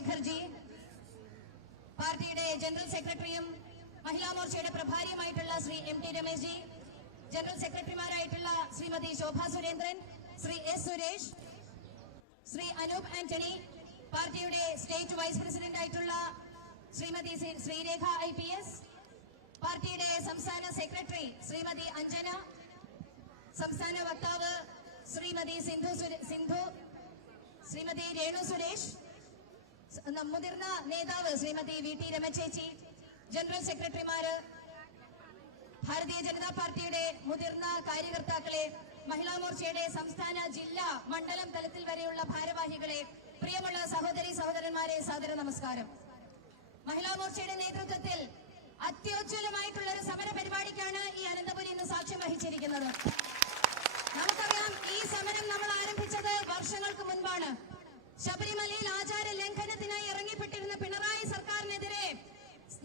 ചന്ദ്രശേഖർജി പാർട്ടിയുടെ ജനറൽ സെക്രട്ടറിയും മഹിളാ മോർച്ചയുടെ പ്രഭാരിയുമായിട്ടുള്ള Shri M T Ramesh ji general സെക്രട്ടറിമാരായിട്ടുള്ള Shrimati Shobha Surendran Shri S Suresh Shri Anoop Antony പാർട്ടിയുടെ സ്റ്റേറ്റ് വൈസ് പ്രസിഡന്റ് ആയിട്ടുള്ള Shrimati Shri- Sreerekha I P S പാർട്ടിയുടെ സംസ്ഥാന സെക്രട്ടറി ശ്രീമതി അഞ്ജന സംസ്ഥാന വക്താവ് ശ്രീമതി സിന്ധു സിന്ധു ശ്രീമതി രേണു സുരേഷ് മുതിർന്ന നേതാവ് ശ്രീമതി വി ടി രമചേച്ചി ജനറൽ സെക്രട്ടറിമാര് ഭാരതീയ ജനതാ പാർട്ടിയുടെ മുതിർന്ന കാര്യകർത്താക്കളെ മഹിളാ മോർച്ചയുടെ സംസ്ഥാന ജില്ലാ മണ്ഡലം തലത്തിൽ വരെയുള്ള ഭാരവാഹികളെ പ്രിയമുള്ള സഹോദരി സഹോദരന്മാരെ സാദര നമസ്കാരം. മഹിളാ മോർച്ചയുടെ നേതൃത്വത്തിൽ അത്യോജ്വലമായിട്ടുള്ള ഒരു സമര പരിപാടിക്കാണ് ഈ അനന്തപുരി ഇന്ന് സാക്ഷ്യം വഹിച്ചിരിക്കുന്നത്. നമുക്കറിയാം ഈ സമരം നമ്മൾ ആരംഭിച്ചത് വർഷങ്ങൾക്ക് മുൻപാണ്. ശബരിമലയിൽ ആചാര ലംഘനത്തിനായി ഇറങ്ങിപ്പെട്ടിരുന്ന പിണറായി സർക്കാരിനെതിരെ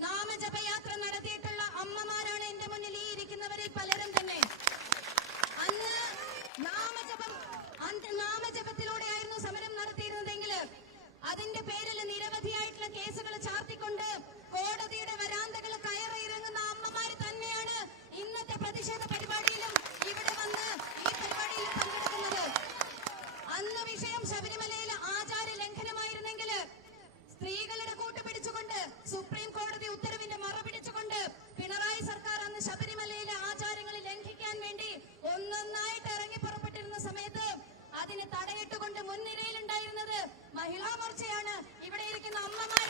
നാമജപയാത്ര നടത്തിയിട്ടുള്ള അമ്മമാരാണ് എന്റെ മുന്നിൽ ഈ ഇരിക്കുന്നവരിൽ പലരും തന്നെ. അന്ന് നാമജപം നാമജപത്തിലൂടെയായിരുന്നു സമരം നടത്തിയിരുന്നതെങ്കിൽ അതിന്റെ പേരിൽ നിരവധിയായിട്ടുള്ള കേസുകൾ ചാർത്തിക്കൊണ്ട് കോടതിയുടെ വരാന്തകൾ കയറി ഇറങ്ങുന്ന അമ്മമാര് തന്നെയാണ് ഇന്നത്തെ പ്രതിഷേധ പരിപാടിയിലും ഇവിടെ വന്ന് ഈ പരിപാടിയിൽ പങ്കെടുക്കുന്നത്. അന്ന് വിഷയം ശബരിമലയിലെ ആചാര ലംഘനമായിരുന്നെങ്കിൽ സ്ത്രീകളുടെ കൂട്ട് പിടിച്ചുകൊണ്ട് സുപ്രീം കോടതി ഉത്തരവിന്റെ മറ പിടിച്ചുകൊണ്ട് പിണറായി സർക്കാർ അന്ന് ശബരിമലയിലെ ആചാരങ്ങൾ ലംഘിക്കാൻ വേണ്ടി ഒന്നൊന്നായിട്ട് ഇറങ്ങി പുറപ്പെട്ടിരുന്ന സമയത്ത് അതിന് തടയിട്ടുകൊണ്ട് മുൻനിരയിലുണ്ടായിരുന്നത് മഹിളാ മോർച്ചയാണ്. ഇവിടെ ഇരിക്കുന്ന അമ്മമാരാണ്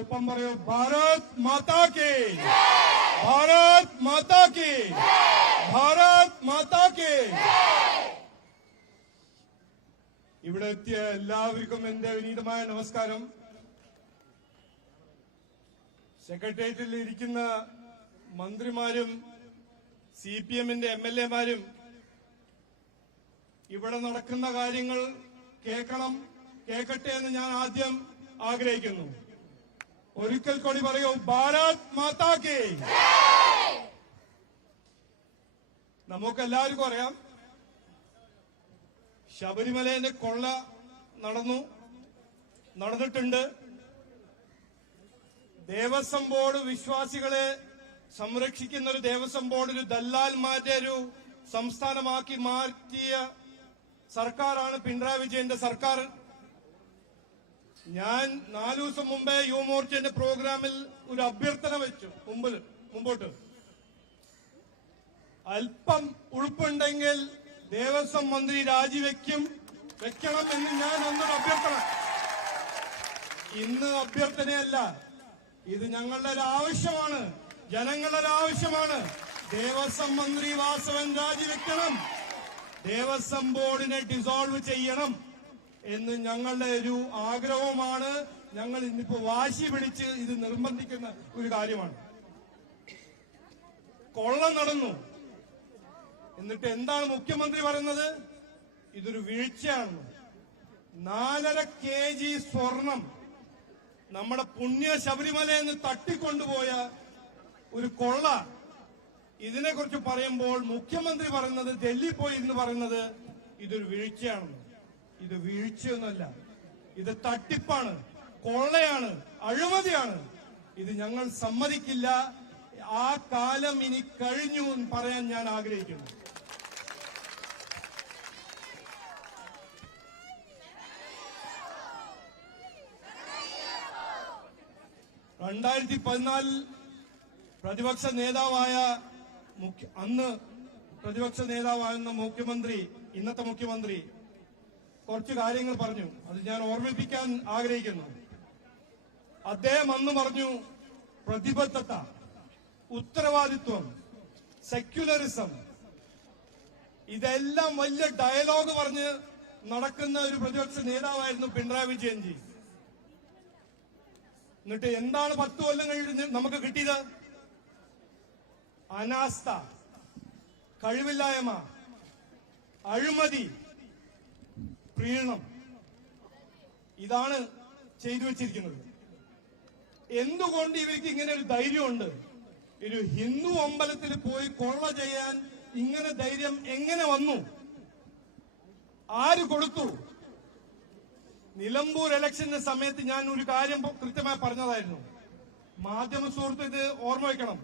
ഒപ്പം പറയൂ ഭാരത് മാതാ കി ഭാരത് മാതാ കി ഭാരത് മാതാ കി ഇവിടെ എത്തിയ എല്ലാവർക്കും എന്റെ വിനീതമായ നമസ്കാരം. സെക്രട്ടേറിയറ്റിൽ ഇരിക്കുന്ന മന്ത്രിമാരും സി പി എമ്മിന്റെ എം എൽ എമാരും ഇവിടെ നടക്കുന്ന കാര്യങ്ങൾ കേൾക്കണം കേൾക്കട്ടെ എന്ന് ഞാൻ ആദ്യം ആഗ്രഹിക്കുന്നു. ഒരിക്കൽ കൂടി പറയൂ ഭാരത് മാതാ കി നമുക്ക് എല്ലാവർക്കും അറിയാം ശബരിമലേന്റെ കൊള്ള നടന്നു നടന്നിട്ടുണ്ട്. ദേവസ്വം ബോർഡ് വിശ്വാസികളെ സംരക്ഷിക്കുന്ന ഒരു ദേവസ്വം ബോർഡ് ഒരു ദല്ലാൽമാരുടെ ഒരു സംസ്ഥാനമാക്കി മാറ്റിയ സർക്കാരാണ് പിണറായി വിജയന്റെ സർക്കാർ. ഞാൻ നാലു ദിവസം മുമ്പേ യുവമോർച്ചയുടെ പ്രോഗ്രാമിൽ ഒരു അഭ്യർത്ഥന വെച്ചു. മുമ്പിൽ മുമ്പോട്ട്. അല്പം ഉൾപ്പുണ്ടെങ്കിൽ ദേവസ്വം മന്ത്രി രാജിവെക്കും വെക്കണം എന്ന് ഞാൻ അന്നൊരു അഭ്യർത്ഥന. ഇന്ന് അഭ്യർത്ഥനയല്ല. ഇത് ഞങ്ങളുടെ ഒരു ആവശ്യമാണ് ജനങ്ങളുടെ ഒരു ആവശ്യമാണ് ദേവസ്വം മന്ത്രി വാസവൻ രാജിവെക്കണം. ദേവസ്വം ബോർഡിനെ ഡിസോൾവ് ചെയ്യണം. എന്ന് ഞങ്ങളുടെ ഒരു ആഗ്രഹവുമാണ്. ഞങ്ങൾ ഇന്നിപ്പോ വാശി പിടിച്ച് ഇത് നിർബന്ധിക്കുന്ന ഒരു കാര്യമാണ്. കൊള്ള നടന്നു. എന്നിട്ട് എന്താണ് മുഖ്യമന്ത്രി പറയുന്നത്? ഇതൊരു വീഴ്ചയാണ്. നാലര കെ ജി സ്വർണം നമ്മുടെ പുണ്യ ശബരിമലയിൽ നിന്ന് തട്ടിക്കൊണ്ടുപോയ ഒരു കൊള്ള. ഇതിനെക്കുറിച്ച് പറയുമ്പോൾ മുഖ്യമന്ത്രി പറയുന്നത് ഡൽഹി പോയി എന്ന് പറയുന്നത് ഇതൊരു വീഴ്ചയാണെന്ന് ഇത് വീഴ്ചയൊന്നല്ല ഇത് തട്ടിപ്പാണ്. കൊള്ളയാണ്. അഴിമതിയാണ്. ഇത് ഞങ്ങൾ സമ്മതിക്കില്ല. ആ കാലം ഇനി കഴിഞ്ഞു എന്ന് പറയാൻ ഞാൻ ആഗ്രഹിക്കുന്നു. രണ്ടായിരത്തി പതിനാലിൽ പ്രതിപക്ഷ നേതാവായ അന്ന് പ്രതിപക്ഷ നേതാവായിരുന്ന മുഖ്യമന്ത്രി ഇന്നത്തെ മുഖ്യമന്ത്രി കുറച്ച് കാര്യങ്ങൾ പറഞ്ഞു. അത് ഞാൻ ഓർമ്മിപ്പിക്കാൻ ആഗ്രഹിക്കുന്നു. അദ്ദേഹം അന്ന് പറഞ്ഞു പ്രതിബദ്ധത ഉത്തരവാദിത്വം സെക്യുലറിസം ഇതെല്ലാം വലിയ ഡയലോഗ് പറഞ്ഞ് നടക്കുന്ന ഒരു പ്രതിപക്ഷ നേതാവായിരുന്നു പിണറായി വിജയൻജി എന്നിട്ട് എന്താണ് പത്ത് കൊല്ലം കഴിഞ്ഞ് നമുക്ക് കിട്ടിയത്? അനാസ്ഥ കഴിവില്ലായ്മ അഴിമതി പ്രീണനം ഇതാണ് ചെയ്തു വെച്ചിരിക്കുന്നത്. എന്തുകൊണ്ട് ഇവർക്ക് ഇങ്ങനെ ഒരു ധൈര്യമുണ്ട്? ഒരു ഹിന്ദു അമ്പലത്തിൽ പോയി കൊള്ള ചെയ്യാൻ ഇങ്ങനെ ധൈര്യം എങ്ങനെ വന്നു? ആര് കൊടുത്തു? നിലമ്പൂർ ഇലക്ഷന്റെ സമയത്ത് ഞാൻ ഒരു കാര്യം കൃത്യമായി പറഞ്ഞതായിരുന്നു. മാധ്യമ സുഹൃത്ത് ഇത് ഓർമ്മ വയ്ക്കണം.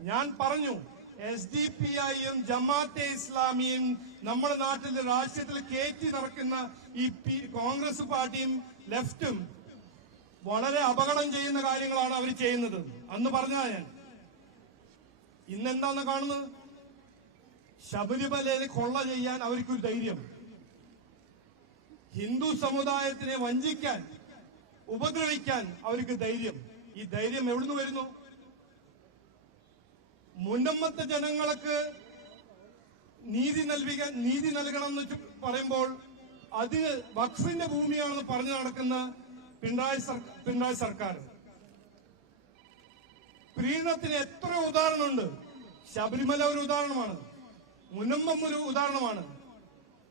ഞാൻ പറഞ്ഞു എസ് ഡി പി ഐയും ജമാഅത്തെ ഇസ്ലാമിയും നമ്മുടെ നാട്ടിൽ രാഷ്ട്രീയത്തിൽ കയറ്റി നടക്കുന്ന ഈ കോൺഗ്രസ് പാർട്ടിയും ലെഫ്റ്റും വളരെ അപകടം ചെയ്യുന്ന കാര്യങ്ങളാണ് അവർ ചെയ്യുന്നത്. അന്ന് പറഞ്ഞാ ഞാൻ ഇന്നെന്താന്ന് കാണുന്നത്? ശബരിമലയിൽ കൊള്ള ചെയ്യാൻ അവർക്കൊരു ധൈര്യം. ഹിന്ദു സമുദായത്തിനെ വഞ്ചിക്കാൻ ഉപദ്രവിക്കാൻ അവർക്ക് ധൈര്യം. ഈ ധൈര്യം എവിടുന്ന് വരുന്നു? മുന്നമ്മത്തെ ജനങ്ങൾക്ക് നീതി നൽകിക്കാൻ നീതി നൽകണം എന്ന് പറയുമ്പോൾ അത് വഖഫിന്റെ ഭൂമിയാണെന്ന് പറഞ്ഞു നടക്കുന്ന പിണറായി പിണറായി സർക്കാർ. പ്രീണത്തിന് എത്ര ഉദാഹരണമുണ്ട്? ശബരിമല ഒരു ഉദാഹരണമാണ്. മുനമ്പം ഒരു ഉദാഹരണമാണ്.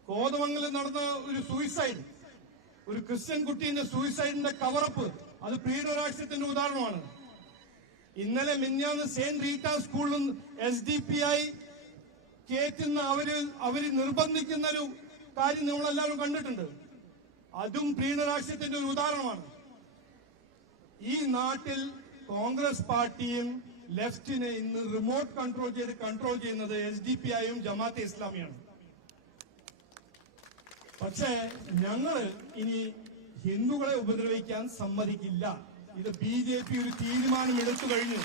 കോതമംഗലം നടന്ന ഒരു സൂയിസൈഡ് ഒരു ക്രിസ്ത്യൻ കുട്ടീന്റെ സൂയിസൈഡിന്റെ കവറപ്പ് അത് പീഡരാഷ്ട്രത്തിന്റെ ഉദാഹരണമാണ്. ഇന്നലെ മിന്നാന്ന് സെയിന്റ് റീറ്റ സ്കൂളിൽ എസ് ഡി പി ഐ കേറ്റുന്ന അവർ അവർ നിർബന്ധിക്കുന്ന ഒരു കാര്യം നമ്മളെല്ലാവരും കണ്ടിട്ടുണ്ട്. അതും പ്രീണരാഷ്ട്രത്തിന്റെ ഒരു ഉദാഹരണമാണ്. ഈ നാട്ടിൽ കോൺഗ്രസ് പാർട്ടിയും ലെഫ്റ്റിനെ ഇന്ന് റിമോട്ട് കൺട്രോൾ ചെയ്ത് കൺട്രോൾ ചെയ്യുന്നത് എസ് ഡി പി ആയും ജമാഅത്തെ ഇസ്ലാമിയാണ്. പക്ഷേ ഞങ്ങൾ ഇനി ഹിന്ദുക്കളെ ഉപദ്രവിക്കാൻ സമ്മതിക്കില്ല. ഇത് ബി ജെ പി ഒരു തീരുമാനം എടുത്തു കഴിഞ്ഞു.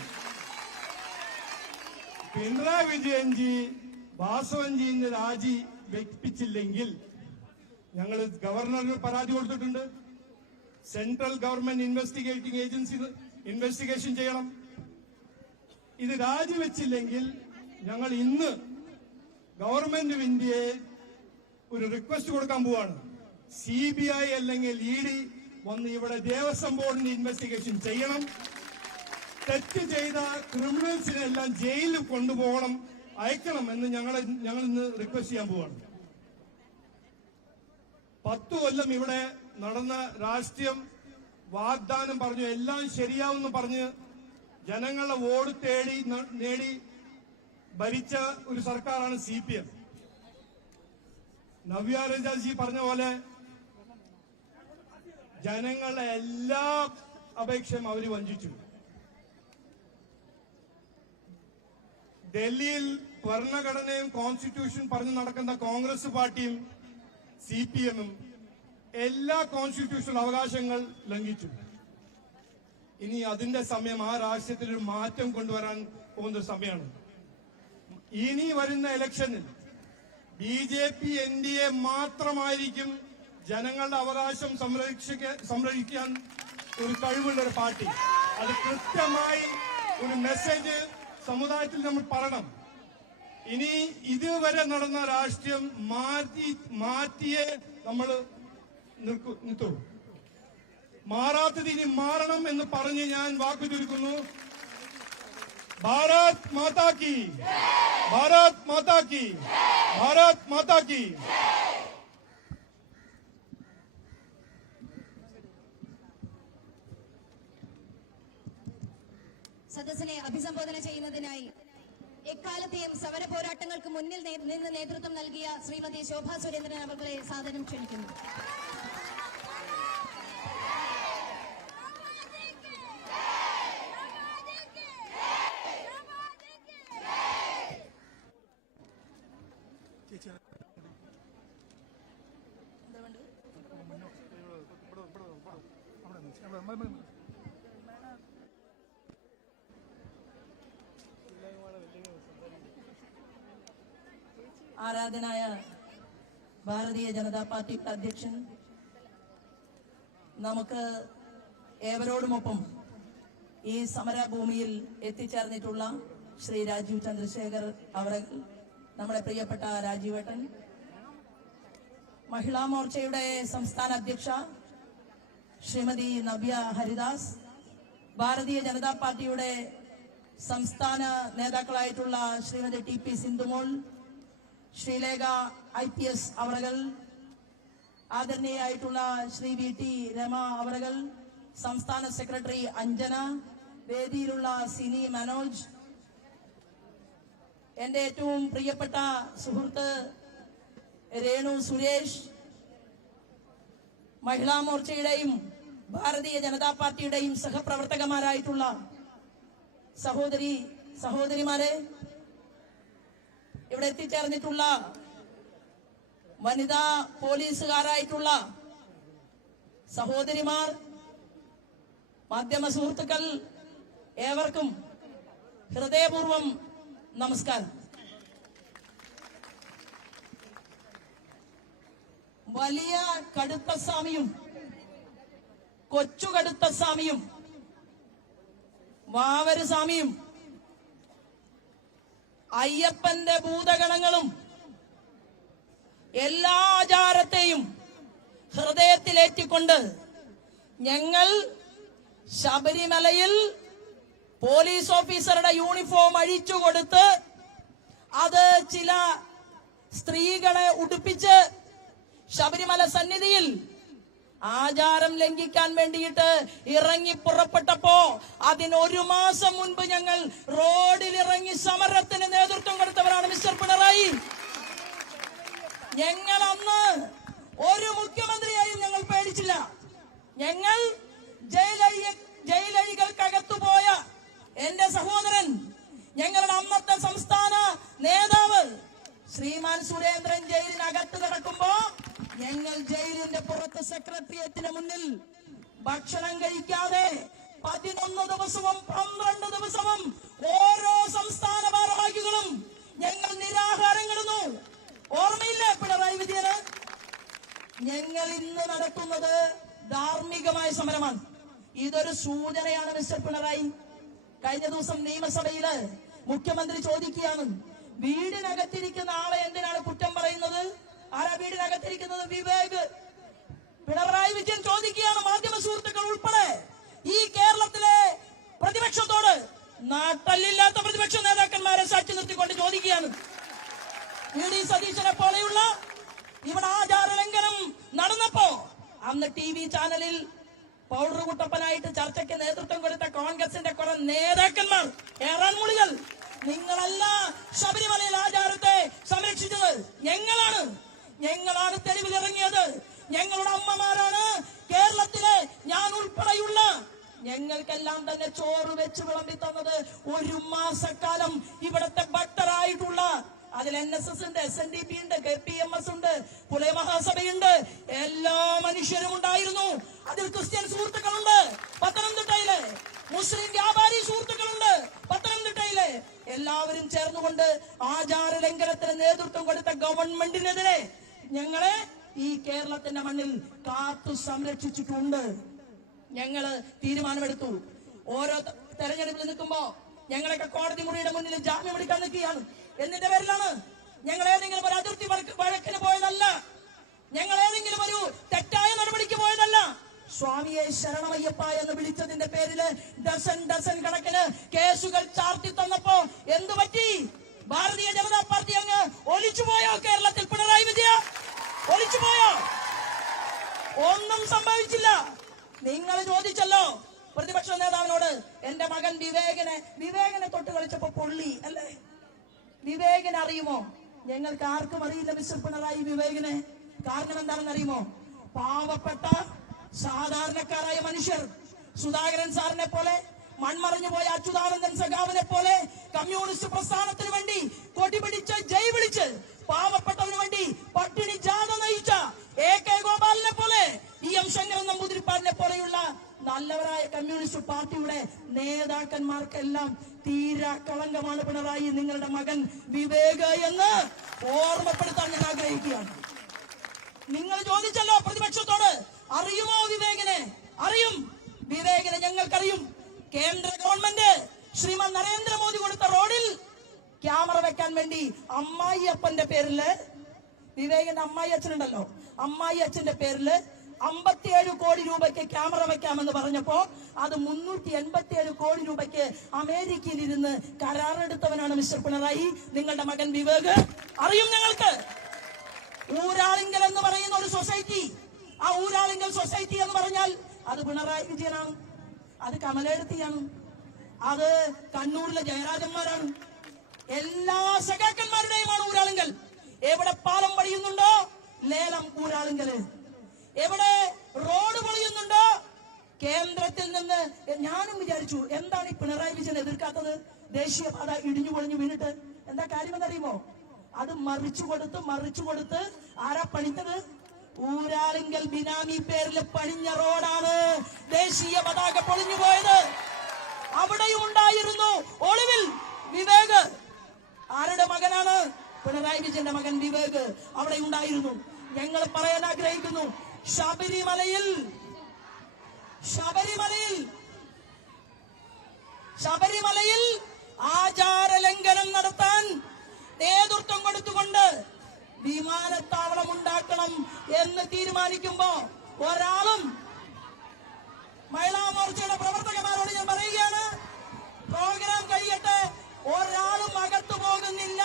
പിണറായി വിജയൻജി വാസവൻജിന്റെ രാജി വെപ്പിച്ചില്ലെങ്കിൽ ഞങ്ങൾ ഗവർണറിന് പരാതി കൊടുത്തിട്ടുണ്ട്. Central government investigating agency investigation ചെയ്യണം. ഇത് രാജിവെച്ചില്ലെങ്കിൽ ഞങ്ങൾ ഇന്ന് ഗവൺമെന്റ് ഓഫ് ഇന്ത്യയെ ഒരു റിക്വസ്റ്റ് കൊടുക്കാൻ പോവാണ്. സി ബി ഐ അല്ലെങ്കിൽ ഇ ഡി വന്ന് ഇവിടെ ദേവസ്വം ബോർഡിന്റെ ഇൻവെസ്റ്റിഗേഷൻ ചെയ്യണം. തെറ്റ് ചെയ്ത ക്രിമിനൽസിനെല്ലാം ജയിലിൽ കൊണ്ടുപോകണം. അയക്കണം എന്ന് ഞങ്ങൾ ഞങ്ങൾ ഇന്ന് റിക്വസ്റ്റ് ചെയ്യാൻ പോവാണ്. പത്തു കൊല്ലം ഇവിടെ നടന്ന രാഷ്ട്രീയം വാഗ്ദാനം പറഞ്ഞു എല്ലാം ശരിയാവുമെന്ന് പറഞ്ഞ് ജനങ്ങളെ വോട്ട് തേടി നേടി ഭരിച്ച ഒരു സർക്കാരാണ് C P M. Navya Rajaji പറഞ്ഞ പോലെ ജനങ്ങളുടെ എല്ലാ അപേക്ഷയും അവർ വഞ്ചിച്ചു. ഡൽഹിയിൽ ഭരണഘടനയും കോൺസ്റ്റിറ്റ്യൂഷൻ പറഞ്ഞു നടക്കുന്ന കോൺഗ്രസ് പാർട്ടിയും സി പി എമ്മും എല്ലാ കോൺസ്റ്റിറ്റ്യൂഷണൽ അവകാശങ്ങൾ ലംഘിച്ചു. ഇനി അതിന്റെ സമയം ആ രാഷ്ട്രീയത്തിൽ ഒരു മാറ്റം കൊണ്ടുവരാൻ പോകുന്ന സമയമാണ്. ഇനി വരുന്ന ഇലക്ഷനിൽ B J P N D A മാത്രമായിരിക്കും ജനങ്ങളുടെ അവകാശം സംരക്ഷിക്കാൻ സംരക്ഷിക്കാൻ ഒരു കഴിവുള്ള ഒരു പാർട്ടി. അത് കൃത്യമായി ഒരു മെസ്സേജ് സമുദായത്തിൽ നമ്മൾ പറയണം. ഇനി ഇതുവരെ നടന്ന രാഷ്ട്രീയം മാറ്റി മാറ്റിയേ നമ്മൾ നിർത്തുള്ളൂ മാറാത്തത് ഇനി മാറണം എന്ന് പറഞ്ഞ് ഞാൻ വാക്കു ചുരുക്കുന്നു. ഭാരത് മാതാക്കി ഭാരത് മാതാക്കി ഭാരത് മാതാക്കി സദസ്സിനെ അഭിസംബോധന ചെയ്യുന്നതിനായി എക്കാലത്തെയും സമര പോരാട്ടങ്ങൾക്ക് മുന്നിൽ നിന്ന് നേതൃത്വം നൽകിയ ശ്രീമതി ശോഭാ സുരേന്ദ്രൻ അവർക്ക് സാദരം ക്ഷണിക്കുന്നു. ആരാധനായ ഭാരതീയ ജനതാ പാർട്ടിയുടെ അധ്യക്ഷൻ നമുക്ക് ഏവരോടുമൊപ്പം ഈ സമരഭൂമിയിൽ എത്തിച്ചേർന്നിട്ടുള്ള ശ്രീ രാജീവ് ചന്ദ്രശേഖർ അവരെ നമ്മുടെ പ്രിയപ്പെട്ട രാജീവേട്ടൻ മഹിളാ മോർച്ചയുടെ സംസ്ഥാന അധ്യക്ഷ ശ്രീമതി നവ്യ ഹരിദാസ് ഭാരതീയ ജനതാ പാർട്ടിയുടെ സംസ്ഥാന നേതാക്കളായിട്ടുള്ള Shrimati T P Sindhumol Sreelekha I P S അവറകൾ ആദരണീയായിട്ടുള്ള ശ്രീ വി ടി രമ അവറകൾ സംസ്ഥാന സെക്രട്ടറി അഞ്ജന വേദിയിലുള്ള സിനി മനോജ് എന്റെ ഏറ്റവും പ്രിയപ്പെട്ട സുഹൃത്ത് രേണു സുരേഷ് മഹിളാ മോർച്ചയുടെയും ഭാരതീയ ജനതാ പാർട്ടിയുടെയും സഹപ്രവർത്തകമാരായിട്ടുള്ള സഹോദരി സഹോദരിമാരെ ഇവിടെ എത്തിച്ചേർന്നിട്ടുള്ള വനിതാ പോലീസുകാരായിട്ടുള്ള സഹോദരിമാർ മാധ്യമ സുഹൃത്തുക്കൾ ഏവർക്കും ഹൃദയപൂർവം നമസ്കാരം. വലിയ കടുത്ത സ്വാമിയും കൊച്ചു കടുത്ത സ്വാമിയും വാവര് സ്വാമിയും അയ്യപ്പന്റെ ഭൂതഗണങ്ങളും എല്ലാ ആചാരത്തെയും ഹൃദയത്തിലേറ്റിക്കൊണ്ട് ഞങ്ങൾ ശബരിമലയിൽ പോലീസ് ഓഫീസറുടെ യൂണിഫോം അഴിച്ചു കൊടുത്ത് അത് ചില സ്ത്രീകളെ ഉടുപ്പിച്ച് ശബരിമല സന്നിധിയിൽ ആചാരം ലംഘിക്കാൻ വേണ്ടിയിട്ട് ഇറങ്ങി പുറപ്പെട്ടപ്പോ അതിന് ഒരു മാസം മുൻപ് ഞങ്ങൾ റോഡിൽ ഇറങ്ങി സമരത്തിന് നേതൃത്വം കൊടുത്തവരാണ് മിസ്റ്റർ പിണറായി. ഞങ്ങൾ അന്ന് ഒരു മുഖ്യമന്ത്രിയായും ഞങ്ങൾ പേടിച്ചില്ല. ഞങ്ങൾ ജയിലഴിയ ജയിലഴികൾക്കകത്തു പോയ എന്റെ സഹോദരൻ ഞങ്ങളുടെ അന്നത്തെ സംസ്ഥാന നേതാവ് ശ്രീമാൻ സുരേന്ദ്രൻ ജയിലിനകത്ത് കിടക്കുമ്പോ ഞങ്ങൾ ജയിലിന്റെ പുറത്ത് സെക്രട്ടേറിയറ്റിന് മുന്നിൽ ഭക്ഷണം കഴിക്കാതെ പതിനൊന്ന് ദിവസവും പന്ത്രണ്ട് ദിവസവും ഓരോ സംസ്ഥാന ഭാരവാഹികളും ഞങ്ങൾ നിരാഹാരം കിടന്നു ഓർമ്മയില്ലേ പിണറായി വിജയന്? ഞങ്ങൾ ഇന്ന് നടക്കുന്നത് ധാർമ്മികമായ സമരമാണ്. ഇതൊരു സൂചനയാണ് മിസ്റ്റർ പിണറായി. കഴിഞ്ഞ ദിവസം നിയമസഭയിൽ മുഖ്യമന്ത്രി ചോദിക്കുകയാണ് വീടിനകത്തിരിക്കുന്ന ആളെ എന്തിനാണ് കുറ്റം പറയുന്നത്? ആരാ വീടിനകത്തിരിക്കുന്നത്? വിവേക്. പിണറായി വിജയൻ ചോദിക്കുകയാണ് മാധ്യമ സുഹൃത്തുക്കൾ ഉൾപ്പെടെ. ഈ കേരളത്തിലെ പ്രതിപക്ഷത്തോട് നാട്ടല്ലില്ലാത്ത പ്രതിപക്ഷ നേതാക്കന്മാരെ സാക്ഷി നിർത്തിക്കൊണ്ട് ചോദിക്കുകയാണ്. വി ഡി സതീശനെ പോലെയുള്ള ഇവിടെ ആചാര ലംഘനം നടന്നപ്പോ അന്ന് ടി വി ചാനലിൽ പൗഡർ കുട്ടപ്പനായിട്ട് ചർച്ചയ്ക്ക് നേതൃത്വം കൊടുത്ത കോൺഗ്രസിന്റെ കുറെ നേതാക്കന്മാർ ഏറാൻ മുളികൾ നിങ്ങളല്ല ശബരിമലയിൽ ആചാരത്തെ സംരക്ഷിച്ചത്. ഞങ്ങളാണ്. ഞങ്ങളാണ് തെരുവിലിറങ്ങിയത്. ഞങ്ങളുടെ അമ്മമാരാണ് കേരളത്തിലെ ഞാൻ ഉൾപ്പെടെയുള്ള. ഞങ്ങൾക്കെല്ലാം തന്നെ ചോറ് വെച്ച് വിളമ്പി തന്നത് ഒരു മാസക്കാലം ഇവിടത്തെ ഭക്തരായിട്ടുള്ള അതിൽ എൻ എസ് എസ് ഉണ്ട് എസ് എൻ ഡി പി ഉണ്ട് കെ പി എം എസ് ഉണ്ട് പുലയ മഹാസഭയുണ്ട്. എല്ലാ മനുഷ്യരും ഉണ്ടായിരുന്നു. അതിൽ ക്രിസ്ത്യൻ സുഹൃത്തുക്കളുണ്ട്. പത്തനംതിട്ടയിലെ മുസ്ലിം വ്യാപാരി സുഹൃത്തുക്കളുണ്ട്. എല്ലാവരും ചേർന്നുകൊണ്ട് ആചാര ലംഘനത്തിന് നേതൃത്വം കൊടുത്ത ഗവൺമെന്റിനെതിരെ ഞങ്ങളെ ഈ കേരളത്തിന്റെ മണ്ണിൽ കാത്തു സംരക്ഷിച്ചിട്ടുണ്ട്. ഞങ്ങൾ തീരുമാനമെടുത്തു. ഓരോ തെരഞ്ഞെടുപ്പിൽ നിൽക്കുമ്പോ ഞങ്ങളൊക്കെ കോടതി മുറിയുടെ മുന്നിൽ ജാമ്യം എടുക്കാൻ നിൽക്കുകയാണ്. എന്നിന്റെ പേരിലാണ് ഞങ്ങൾ ഏതെങ്കിലും ഒരു അതിർത്തി വഴക്കിന് പോയതല്ല. ഞങ്ങൾ ഏതെങ്കിലും ഒരു തെറ്റായ സ്വാമിയെ ശരണമയ്യപ്പ എന്ന് വിളിച്ചതിന്റെ പേരിൽ ഡസൻ ഡസൻ കണക്കിന് കേസുകൾ ചാർത്തി തന്നപ്പോ എന്തു പറ്റി? ഭാരതീയ ജനതാ പാർട്ടി അങ്ങ് ഒലിച്ചുപോയോ കേരളത്തിൽ? പിണറായി വിജയ ഒലിച്ചുപോയോ ഒന്നും സംഭവിച്ചില്ല. നിങ്ങൾ ചോദിച്ചല്ലോ പ്രതിപക്ഷ നേതാവിനോട് എന്റെ മകൻ വിവേകനെ വിവേകനെ തൊട്ട് കളിച്ചപ്പോ പൊള്ളി അല്ലേ? വിവേകൻ അറിയുമോ? ഞങ്ങൾക്ക് ആർക്കും അറിയില്ല മിസ്റ്റർ പിണറായി വിവേകനെ. കാരണം എന്താണെന്ന് അറിയുമോ? പാവപ്പെട്ട സാധാരണക്കാരായ മനുഷ്യർ സുധാകരൻ സാറിനെ പോലെ മൺമറിഞ്ഞു പോയ അച്യുതാനന്ദൻ സഖാവിനെ പോലെ കമ്മ്യൂണിസ്റ്റ് പ്രസ്ഥാനത്തിന് വേണ്ടി കൊടിപിടിച്ച് ജയ് വിളിച്ച് പാവപ്പെട്ടവന് വേണ്ടി പട്ടിണി ജാഥ നയിച്ച എ കെ ഗോപാലിനെ പോലെ ഇ എം ശങ്കരൻ നമ്പൂതിരിപ്പാടിനെ പോലെയുള്ള നല്ലവരായ കമ്മ്യൂണിസ്റ്റ് പാർട്ടിയുടെ നേതാക്കന്മാർക്കെല്ലാം തീരാ കളങ്കമാണ് പിണറായി. നിങ്ങളുടെ മകൻ വിവേക എന്ന് ഓർമ്മപ്പെടുത്താൻ ഞാൻ ആഗ്രഹിക്കുകയാണ്. നിങ്ങൾ ചോദിച്ചല്ലോ പ്രതിപക്ഷത്തോട് അറിയുമോ വിവേകനെ? അറിയും. വിവേകനെ ഞങ്ങൾക്കറിയും. കേന്ദ്ര ഗവൺമെന്റ് ശ്രീമാൻ നരേന്ദ്രമോദി കൊടുത്ത റോഡിൽ ക്യാമറ വെക്കാൻ വേണ്ടി അമ്മായി അപ്പന്റെ പേരിൽ വിവേകന്റെ അമ്മായി അച്ഛനുണ്ടല്ലോ അമ്മായി അച്ഛന്റെ പേരിൽ അമ്പത്തിയേഴ് കോടി രൂപയ്ക്ക് ക്യാമറ വെക്കാമെന്ന് പറഞ്ഞപ്പോ അത് മുന്നൂറ്റി എൺപത്തിയേഴ് കോടി രൂപയ്ക്ക് അമേരിക്കയിൽ ഇരുന്ന് കരാറെടുത്തവനാണ് മിസ്റ്റർ പിണറായി. നിങ്ങളുടെ മകൻ വിവേക്. അറിയും ഞങ്ങൾക്ക്. ഊരാളിങ്കൽ എന്ന് പറയുന്ന ഒരു സൊസൈറ്റി. ആ ഊരാളിങ്കൽ സൊസൈറ്റി എന്ന് പറഞ്ഞാൽ അത് പിണറായി വിജയനാണ്. അത് കമലെടുത്തിയാണ്. അത് കണ്ണൂരിലെ ജയരാജന്മാരാണ്. എല്ലാ സഖാക്കന്മാരുടെയുമാണ് ഊരാളിങ്കൽ. എവിടെ പാലം പണിയുന്നുണ്ടോ? ലേലം ഊരാളിങ്കൽ. എവിടെ റോഡ് പണിയുന്നുണ്ടോ കേന്ദ്രത്തിൽ നിന്ന് ഞാനും വിചാരിച്ചു എന്താണ് ഈ പിണറായി വിജയൻ എതിർക്കാത്തത്? ദേശീയപാത ഇടിഞ്ഞു പൊളിഞ്ഞു വീണിട്ട്. എന്താ കാര്യമെന്നറിയുമോ? അത് മറിച്ചു കൊടുത്ത് മറിച്ചു കൊടുത്ത് ആരാ പണിഞ്ഞത് ഊരാളിങ്കൽ ബിനാമി പേരിൽ പണിഞ്ഞ റോഡാണ്. ദേശീയ പതാക പൊളിഞ്ഞു പോയത്. അവിടെയും ഉണ്ടായിരുന്നു ഒളിവിൽ വിവേക്. ആരുടെ മകനാണ്? പിണറായി വിജയന്റെ മകൻ വിവേക്. അവിടെ ഉണ്ടായിരുന്നു. ഞങ്ങൾ പറയാൻ ആഗ്രഹിക്കുന്നു ശബരിമലയിൽ ശബരിമലയിൽ ശബരിമലയിൽ ആചാര ലംഘനം നടത്താൻ നേതൃത്വം കൊടുത്തുകൊണ്ട് വിമാനത്താവളം ഉണ്ടാക്കണം എന്ന് തീരുമാനിക്കുമ്പോ ഒരാളും മഹിളാ മോർച്ചയുടെ പ്രവർത്തകന്മാരോട് ഞാൻ പറയുകയാണ് പ്രോഗ്രാം കഴിയട്ടെ ഒരാളും അകത്തു പോകുന്നില്ല.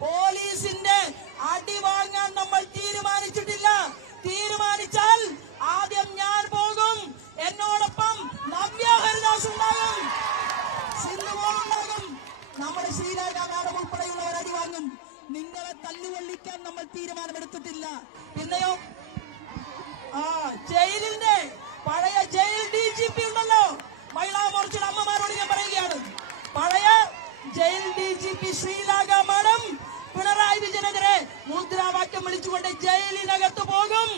പോലീസിന്റെ അടി വാങ്ങാൻ നമ്മൾ തീരുമാനിച്ചിട്ടില്ല. തീരുമാനിച്ചാൽ ആദ്യം ഞാൻ പോകും. എന്നോടൊപ്പം നവ്യ ഹരിദാസ് ഉണ്ടാകും. സിന്ധു പോലുണ്ടാകും നമ്മുടെ ശ്രീരാജാകാരം ഉൾപ്പെടെയുള്ളവർ അടി വാങ്ങും. നിങ്ങളെ തല്ലുകൊള്ളിക്കാൻ നമ്മൾ തീരുമാനമെടുത്തിട്ടില്ല. പിന്നെയോ? ആ ജയിലിന്റെ പഴയ ജയിൽ ഡി ജി പി ഉണ്ടല്ലോ. മഹിളാ മോർച്ചയുടെ അമ്മമാരോട് ഞാൻ പറയുകയാണ്. പഴയ jail D G P Sreelekha madam Pinarayi വിജയനെതിരെ മുദ്രാവാക്യം വിളിച്ചുകൊണ്ട് ജയിലിനകത്ത് പോകും.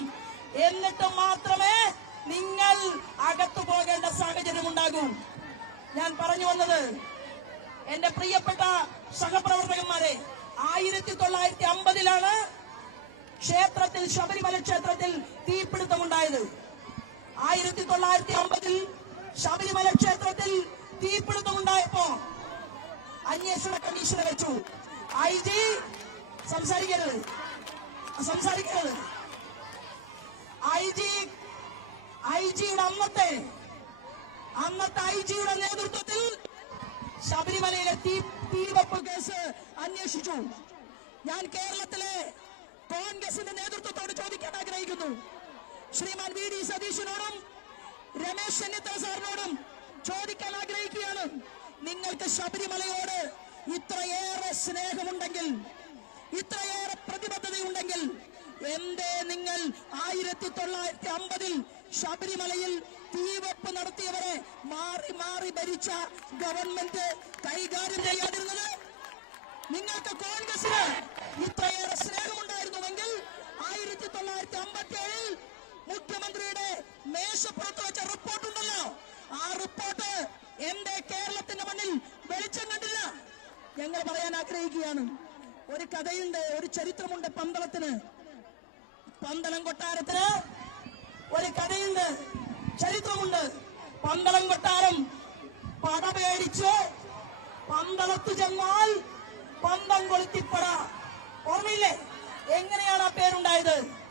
എന്നിട്ട് മാത്രമേ നിങ്ങൾ അകത്തു പോകേണ്ട സാഹചര്യം ഉണ്ടാകും. ഞാൻ പറഞ്ഞു വന്നത് എന്റെ പ്രിയപ്പെട്ട സഹപ്രവർത്തകന്മാരെ ആയിരത്തി തൊള്ളായിരത്തി അമ്പതിലാണ് ക്ഷേത്രത്തിൽ ശബരിമല ക്ഷേത്രത്തിൽ തീപിടുത്തമുണ്ടായത്. ആയിരത്തി തൊള്ളായിരത്തി അമ്പതിൽ ശബരിമല ക്ഷേത്രത്തിൽ തീപിടുത്തമുണ്ടായപ്പോ അന്വേഷണ കമ്മീഷനെ വെച്ചു. ഐ ജി സംസാരിക്കരുത്. സംസാരിക്കരുത്. ഐ ജി ഐ ജിയുടെ അന്നത്തെ അന്നത്തെ ഐ ജിയുടെ നേതൃത്വത്തിൽ ശബരിമലയിലെ തീ തീവെപ്പ് കേസ് അന്വേഷിച്ചു. ഞാൻ കേരളത്തിലെ കോൺഗ്രസിന്റെ നേതൃത്വത്തോട് ചോദിക്കാൻ ആഗ്രഹിക്കുന്നു. ശ്രീമാൻ വി ഡി സതീശനോടും രമേശ് ചെന്നിത്തല സാറിനോടും ചോദിക്കാൻ ആഗ്രഹിക്കുകയാണ്. നിങ്ങൾക്ക് ശബരിമലയോട് ഇത്രയേറെ സ്നേഹമുണ്ടെങ്കിൽ ഇത്രയേറെ പ്രതിബദ്ധതയുണ്ടെങ്കിൽ എന്തേ നിങ്ങൾ ആയിരത്തി തൊള്ളായിരത്തി അമ്പതിൽ ശബരിമലയിൽ തീവെപ്പ് നടത്തിയവരെ മാറി മാറി ഭരിച്ച ഗവൺമെന്റ് കൈകാര്യം ചെയ്യാതിരുന്നത്? നിങ്ങൾക്ക് കോൺഗ്രസിന് ഇത്രയേറെ സ്നേഹമുണ്ടായിരുന്നുവെങ്കിൽ ആയിരത്തി തൊള്ളായിരത്തി അമ്പത്തി ഏഴിൽ മുഖ്യമന്ത്രിയുടെ മേശപ്പുറത്ത് വെച്ച റിപ്പോർട്ട് ഉണ്ടല്ലോ. ആ റിപ്പോർട്ട് എന്റെ കേരളത്തിന്റെ മണ്ണിൽ വെളിച്ചം കണ്ടില്ല. ഞങ്ങൾ പറയാൻ ആഗ്രഹിക്കുകയാണ്. ഒരു കഥയുണ്ട് ഒരു ചരിത്രമുണ്ട് പന്തളത്തിന്. പന്തളം കൊട്ടാരത്തിന് ഒരു കഥയുണ്ട് ചരിത്രമുണ്ട്. പന്തളം കൊട്ടാരം പട പേടിച്ച് പന്തളത്ത് ചെന്നാൽ പന്തം കൊളുത്തിപ്പട. ഓർമ്മയില്ലേ? എങ്ങനെയാണ് ആ പേരുണ്ടായത്?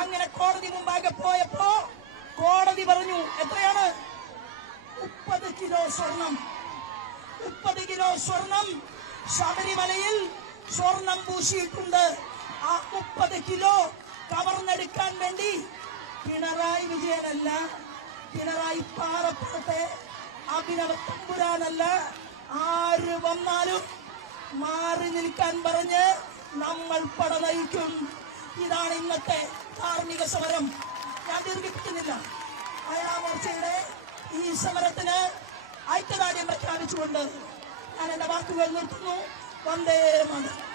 അങ്ങനെ കോടതി മുമ്പാകെ പോയപ്പോ കോടതി പറഞ്ഞു എത്രയാണ്? മുപ്പത് കിലോ സ്വർണം. മുപ്പത് കിലോ സ്വർണം ശബരിമലയിൽ സ്വർണം പൂശിയിട്ടുണ്ട്. ആ മുപ്പത് കിലോ കവർന്നെടുക്കാൻ വേണ്ടി പിണറായി വിജയനല്ല പിണറായി പാറപ്പുറത്തെ അഭിനവ തമ്പുരാനല്ല ആര് വന്നാലും മാറി നിൽക്കാൻ പറഞ്ഞ് നമ്മൾ പട നയിക്കും. ഇതാണ് ഇന്നത്തെ ധാർമ്മിക സമരം. ഞാൻ ദീർഘിപ്പിക്കുന്നില്ല. മോർച്ചയുടെ ഈ സമരത്തിന് ഐക്യദാർഢ്യം പ്രഖ്യാപിച്ചുകൊണ്ട് ഞാൻ എന്റെ വാക്കുകൾ നിർത്തുന്നു. വന്ദേ മാതരം